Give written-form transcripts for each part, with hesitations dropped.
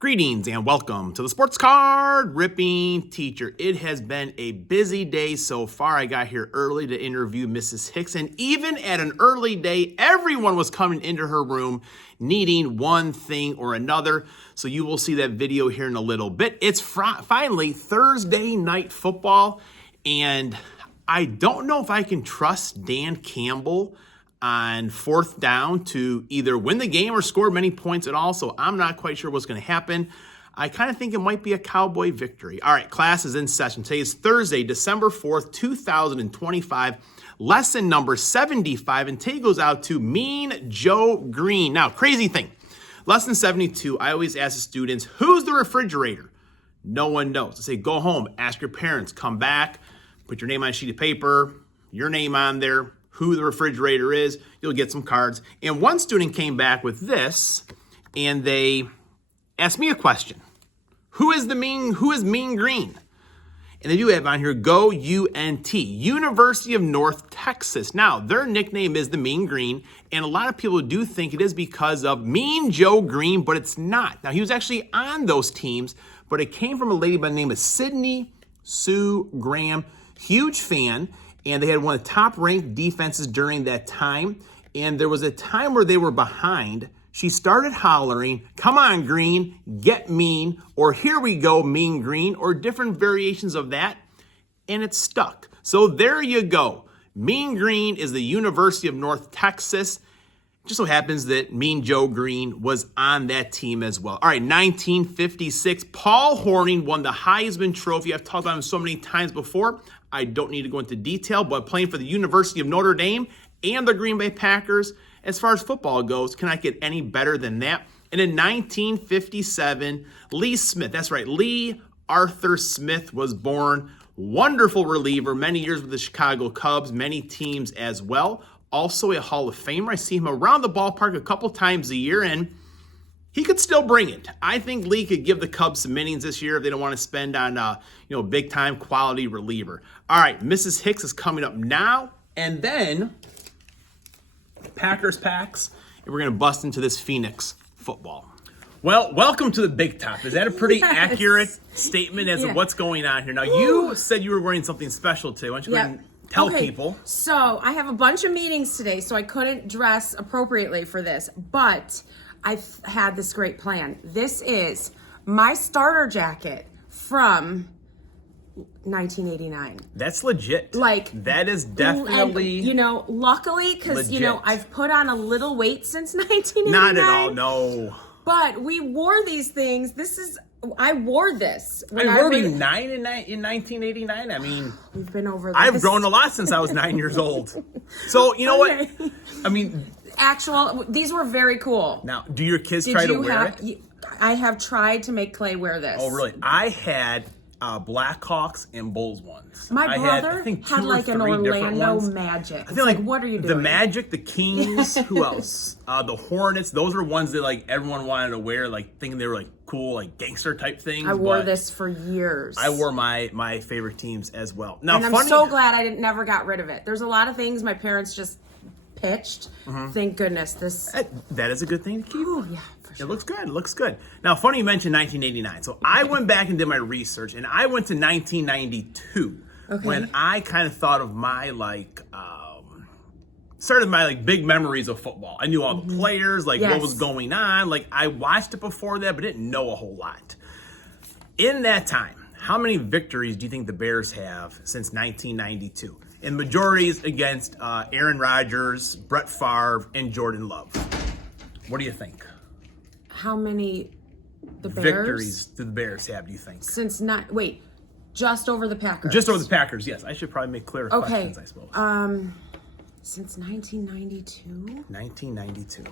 Greetings and welcome to the Sports Card Ripping Teacher. It has been a busy day so far. I got here early to interview Mrs. Hicks, and even at an early day, everyone was coming into her room needing one thing or another. So you will see that video here in a little bit. It's finally Thursday night football, and I don't know if I can trust Dan Campbell on fourth down to either win the game or score many points at all, so I'm not quite sure what's going to happen. I kind of think it might be a Cowboy victory. All right, class is in session. Today is Thursday, December 4th, 2025, lesson number 75, and today goes out to Mean Joe Green. Now, crazy thing, lesson 72, I always ask the students, who's the refrigerator? No one knows. I say, go home, ask your parents, come back, put your name on a sheet of paper, your name on there, who the refrigerator is, you'll get some cards. And one student came back with this, and they asked me a question. Who is Mean Green? And they do have on here, Go UNT, University of North Texas. Now, their nickname is the Mean Green, and a lot of people do think it is because of Mean Joe Green, but it's not. Now, he was actually on those teams, but it came from a lady by the name of Sydney Sue Graham, huge fan. And they had one of the top-ranked defenses during that time. And there was a time where they were behind. She started hollering, come on, Green, get mean, or here we go, Mean Green, or different variations of that. And it stuck. So there you go. Mean Green is the University of North Texas. Just so happens that Mean Joe Green was on that team as well. All right, 1956, Paul Hornung won the Heisman Trophy. I've talked about him so many times before. I don't need to go into detail, but playing for the University of Notre Dame and the Green Bay Packers, as far as football goes, cannot get any better than that. And in 1957, Lee Smith, that's right, Lee Arthur Smith was born. Wonderful reliever, many years with the Chicago Cubs, many teams as well. Also a Hall of Famer. I see him around the ballpark a couple times a year, and he could still bring it. I think Lee could give the Cubs some innings this year if they don't want to spend on big-time quality reliever. All right, Mrs. Hicks is coming up now, and then Packers Packs, and we're going to bust into this Phoenix football. Well, welcome to the Big Top. Is that a pretty accurate statement as of what's going on here? Now, you said you were wearing something special today. Why don't you go ahead and tell people. So I have a bunch of meetings today, so I couldn't dress appropriately for this, but I've had this great plan. This is my starter jacket from 1989. That's legit. That is definitely luckily, because I've put on a little weight since 1989. Not at all, no. But we wore these things. I wore this. When I were you 9 in 1989? I mean, we've been over this. I've grown a lot since I was 9 years old. So, you know what? I mean, these were very cool. Now, do your kids try to wear it? I have tried to make Clay wear this. Oh, really? I had Blackhawks and Bulls ones. My brother had like an Orlando Magic. I feel what are you doing? The Magic, the Kings, who else? The Hornets. Those were ones that everyone wanted to wear, thinking they were cool, gangster type things. I wore this for years. I wore my favorite teams as well. Now, and I'm so glad I never got rid of it. There's a lot of things my parents just pitched. Thank goodness that is a good thing to keep. Oh, yeah. Sure. It looks good. It looks good. Now, funny you mentioned 1989. So I went back and did my research, and I went to 1992 when I kind of thought of my started my big memories of football. I knew all the players, what was going on. I watched it before that, but didn't know a whole lot. In that time, how many victories do you think the Bears have since 1992? And majorities against Aaron Rodgers, Brett Favre, and Jordan Love. What do you think? How many victories do the Bears have, do you think? Just over the Packers. Just over the Packers, yes. I should probably make clearer questions, I suppose. Since 1992? 1992.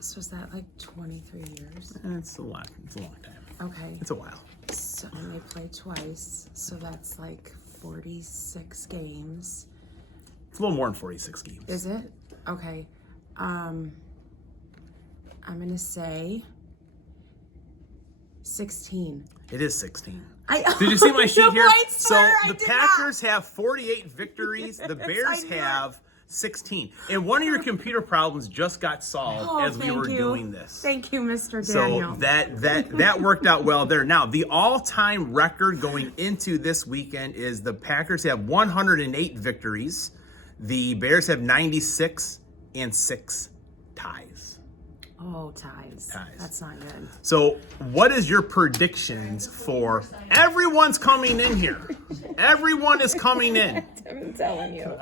So was that 23 years? It's a lot. It's a long time. Okay. It's a while. So they play twice, so that's 46 games. It's a little more than 46 games. Is it? Okay. I'm going to say 16. It is 16. Did you see my sheet here? Right, sir, so the Packers have 48 victories. The Bears have 16. And one of your computer problems just got solved as we were doing this. Thank you, Mr. Daniel. So that worked out well there. Now, the all-time record going into this weekend is the Packers have 108 victories. The Bears have 96 and 6 ties. Oh, ties. That's not good. So what is your predictions for everyone's coming in here? Everyone is coming in. I'm telling you.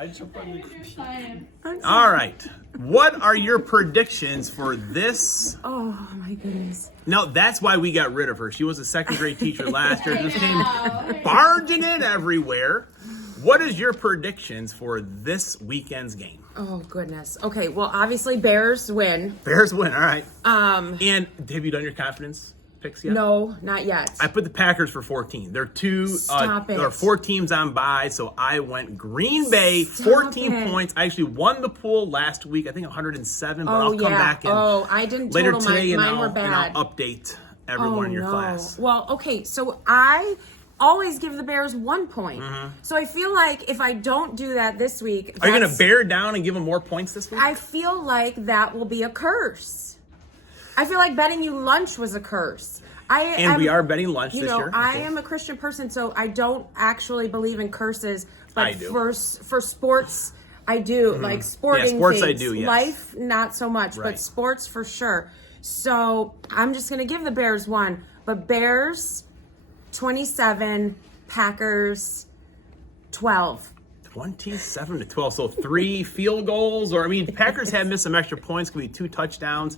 All right. What are your predictions for this? Oh, my goodness. No, that's why we got rid of her. She was a second grade teacher last year. Just came barging in everywhere. What is your predictions for this weekend's game? Oh, goodness. Okay, well, obviously Bears win. Bears win, all right. And have you done your confidence picks yet? No, not yet. I put the Packers for 14. There are 4 teams on bye, so I went Green Bay, 14 points. I actually won the pool last week, I think 107, but I'll come back in I didn't later total today mine were bad. and I'll update everyone in your class. Well, okay, so I always give the Bears 1 point. So I feel like if I don't do that this week... Are you going to bear down and give them more points this week? I feel like that will be a curse. I feel like betting you lunch was a curse. We are betting lunch this year. I am a Christian person, so I don't actually believe in curses. But I do. For sports, I do. Like sporting sports things. I do, yes. Life, not so much, Right. but sports for sure. So I'm just going to give the Bears 1. But Bears... 27, Packers 12. 27-12, so 3 field goals, or Packers have missed some extra points. Could be 2 touchdowns,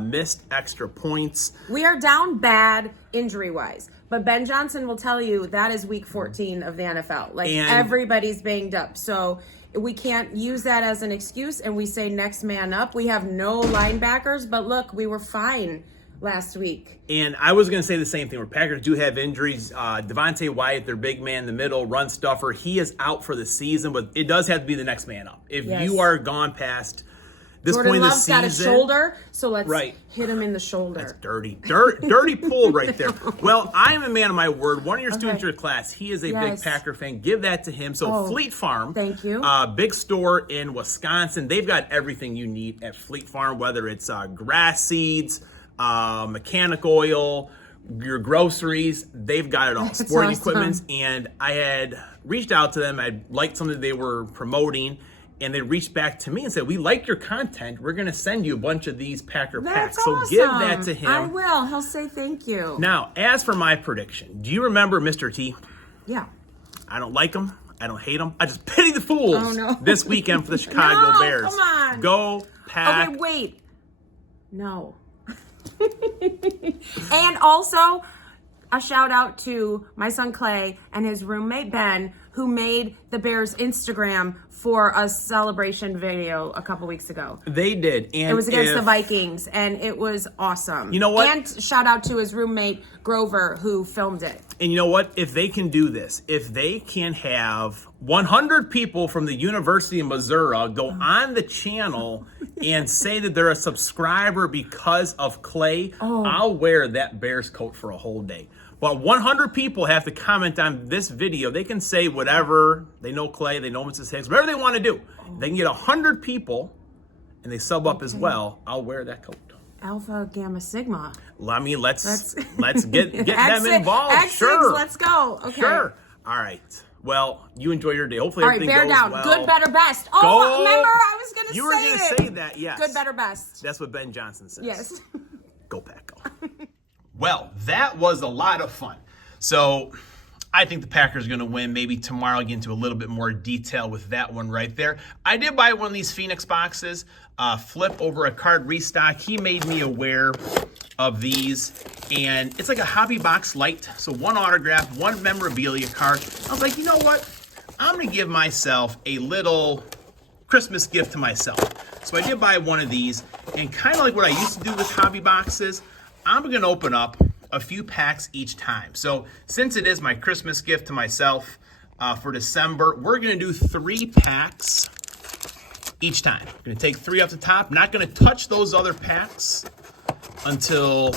missed extra points. We are down bad injury-wise, but Ben Johnson will tell you that is week 14 of the NFL. Everybody's banged up, so we can't use that as an excuse, and we say next man up. We have no linebackers, but look, we were fine last week. And I was going to say the same thing, where Packers do have injuries. Devontae Wyatt, their big man in the middle, run stuffer, he is out for the season, but it does have to be the next man up. If you are gone past this Jordan point of the Love's season... got a shoulder, so let's hit him in the shoulder. That's dirty pull right there. Well, I am a man of my word. One of your students in your class, he is a big Packer fan. Give that to him. So Fleet Farm, thank you. Big store in Wisconsin. They've got everything you need at Fleet Farm, whether it's grass seeds, mechanic oil, your groceries, they've got it all. That's Sporting awesome. equipments. And I had reached out to them. I liked something they were promoting, and they reached back to me and said, we like your content. We're going to send you a bunch of these Packer packs. That's awesome. So give that to him. I will. He'll say thank you. Now, as for my prediction, do you remember Mr. T? Yeah. I don't like him. I don't hate him. I just pity the fools this weekend for the Chicago No, Bears. come on. Go Pack. Okay, wait. No. And also, a shout out to my son Clay and his roommate Ben, who made the Bears Instagram for a celebration video a couple weeks ago. They did. And it was against the Vikings, and it was awesome. You know what? And shout out to his roommate Grover, who filmed it. And you know what? If they can do this, if they can have 100 people from the University of Missouri go on the channel and say that they're a subscriber because of Clay, I'll wear that Bears coat for a whole day. But 100 people have to comment on this video. They can say whatever. They know Clay, they know Mrs. Hicks, whatever they want to do. They can get 100 people and they sub up as well. I'll wear that coat. Alpha, Gamma, Sigma. Well, let's get them involved. X-Sigs, sure. Let's go. Okay. Sure. All right. Well, you enjoy your day. Hopefully everything goes bear down. well. Good, better, best. Oh, remember I was going to say it. You were going to say that, yes. Good, better, best. That's what Ben Johnson says. Yes. Go Pack, go. Well, that was a lot of fun. So I think the Packers are going to win. Maybe tomorrow I'll get into a little bit more detail with that one right there. I did buy one of these Phoenix boxes, Flip over a card restock. He made me aware of these, and it's like a hobby box light. So 1 autograph, 1 memorabilia card. I was like, you know what? I'm going to give myself a little Christmas gift to myself. So I did buy one of these, and kind of like what I used to do with hobby boxes, I'm going to open up a few packs each time. So since it is my Christmas gift to myself for December, we're going to do 3 packs each time. I'm going to take 3 off the top. Not going to touch those other packs until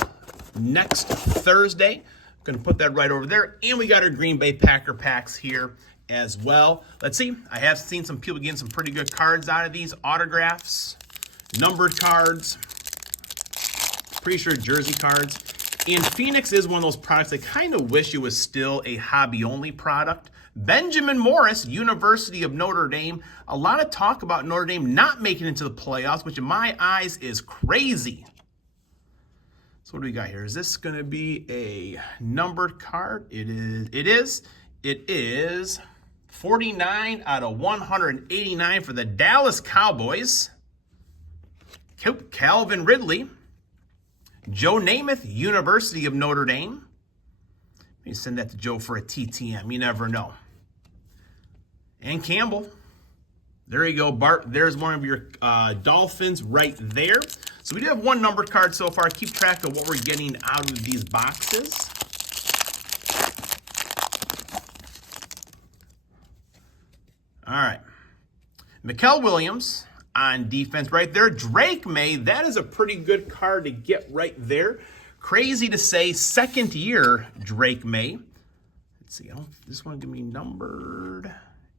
next Thursday. Going to put that right over there. And we got our Green Bay Packer packs here as well. Let's see. I have seen some people getting some pretty good cards out of these. Autographs, numbered cards, pretty sure jersey cards. And Phoenix is one of those products I kind of wish it was still a hobby-only product. Benjamin Morris, University of Notre Dame. A lot of talk about Notre Dame not making it into the playoffs, which in my eyes is crazy. So what do we got here? Is this going to be a numbered card? It is. It is 49 out of 189 for the Dallas Cowboys. Calvin Ridley. Joe Namath, University of Notre Dame. Maybe send that to Joe for a TTM. You never know. And Campbell. There you go, Bart. There's one of your Dolphins right there. So we do have one numbered card so far. Keep track of what we're getting out of these boxes. All right. Mikael Williams on defense right there. Drake May, that is a pretty good card to get right there. Crazy to say, second year Drake May. Let's see, this one going to be numbered.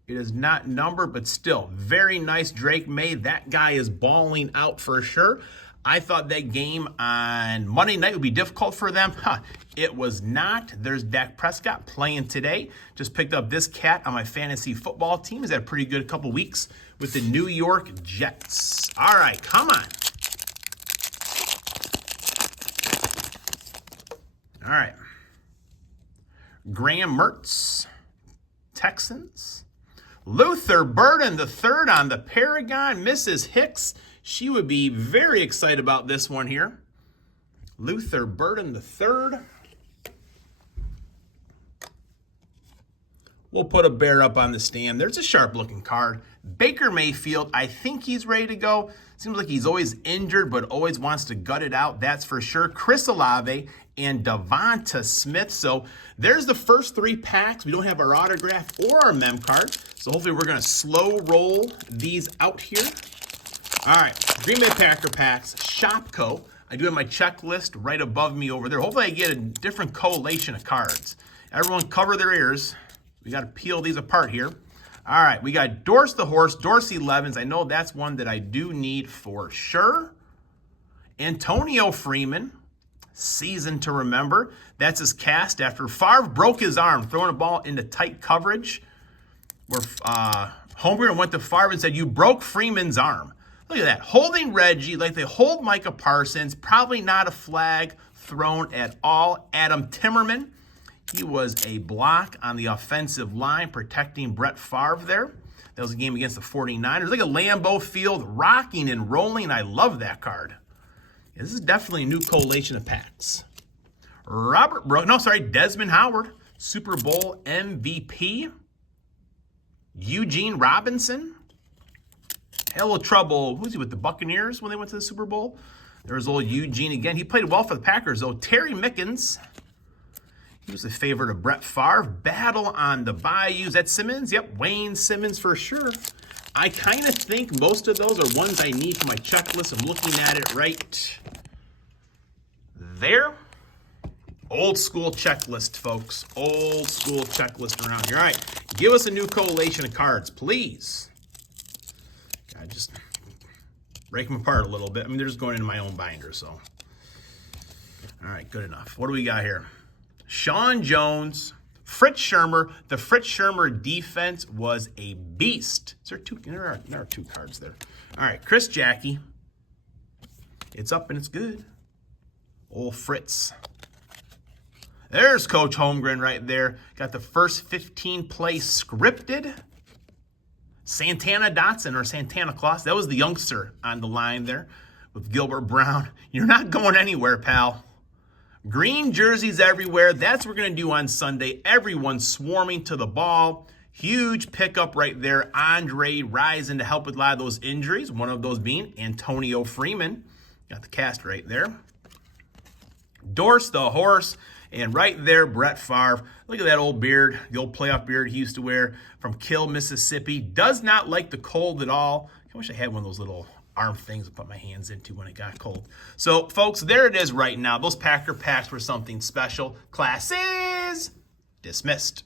It is not numbered, but still, very nice Drake May. That guy is balling out for sure. I thought that game on Monday night would be difficult for them. It was not. There's Dak Prescott playing today. Just picked up this cat on my fantasy football team. He's had a pretty good couple weeks with the New York Jets. All right, come on. All right. Graham Mertz, Texans. Luther Burden III on the Paragon. Mrs. Hicks, she would be very excited about this one here. Luther Burden III. We'll put a bear up on the stand. There's a sharp-looking card. Baker Mayfield, I think he's ready to go. Seems like he's always injured, but always wants to gut it out, that's for sure. Chris Olave and Devonta Smith. So there's the first three packs. We don't have our autograph or our mem card. So hopefully we're going to slow roll these out here. All right, Green Bay Packer packs, Shopco. I do have my checklist right above me over there. Hopefully I get a different collation of cards. Everyone cover their ears. We got to peel these apart here. All right, we got Dorse the Horse, Dorsey Levens. I know that's one that I do need for sure. Antonio Freeman, season to remember. That's his cast after Favre broke his arm throwing a ball into tight coverage. Where Holmgren went to Favre and said, "You broke Freeman's arm." Look at that. Holding Reggie like they hold Micah Parsons. Probably not a flag thrown at all. Adam Timmerman. He was a block on the offensive line protecting Brett Favre there. That was a game against the 49ers. Like a Lambeau Field rocking and rolling. I love that card. Yeah, this is definitely a new collation of packs. Desmond Howard, Super Bowl MVP. Eugene Robinson. Had a little trouble. Who's he with the Buccaneers when they went to the Super Bowl? There's old Eugene again. He played well for the Packers, though. Terry Mickens. He was a favorite of Brett Favre. Battle on the Bayou. Is that Simmons? Yep, Wayne Simmons for sure. I kind of think most of those are ones I need for my checklist. I'm looking at it right there. Old school checklist, folks. Old school checklist around here. All right, give us a new collation of cards, please. I just break them apart a little bit. I mean, they're just going into my own binder, so. All right, good enough. What do we got here? Sean Jones, Fritz Shurmur. The Fritz Shurmur defense was a beast. Is there two? There are two cards there. All right, Chris Jackie. It's up and it's good. Old Fritz. There's Coach Holmgren right there. Got the first 15 plays scripted. Santana Dotson or Santana Claus. That was the youngster on the line there with Gilbert Brown. You're not going anywhere, pal. Green jerseys everywhere. That's what we're going to do on Sunday. Everyone swarming to the ball. Huge pickup right there. Andre Rison to help with a lot of those injuries. One of those being Antonio Freeman. Got the cast right there. Dorse the Horse. And right there, Brett Favre. Look at that old beard, the old playoff beard he used to wear from Kill, Mississippi. Does not like the cold at all. I wish I had one of those little arm things to put my hands into when it got cold. So, folks, there it is right now. Those Packer packs were something special. Class is dismissed.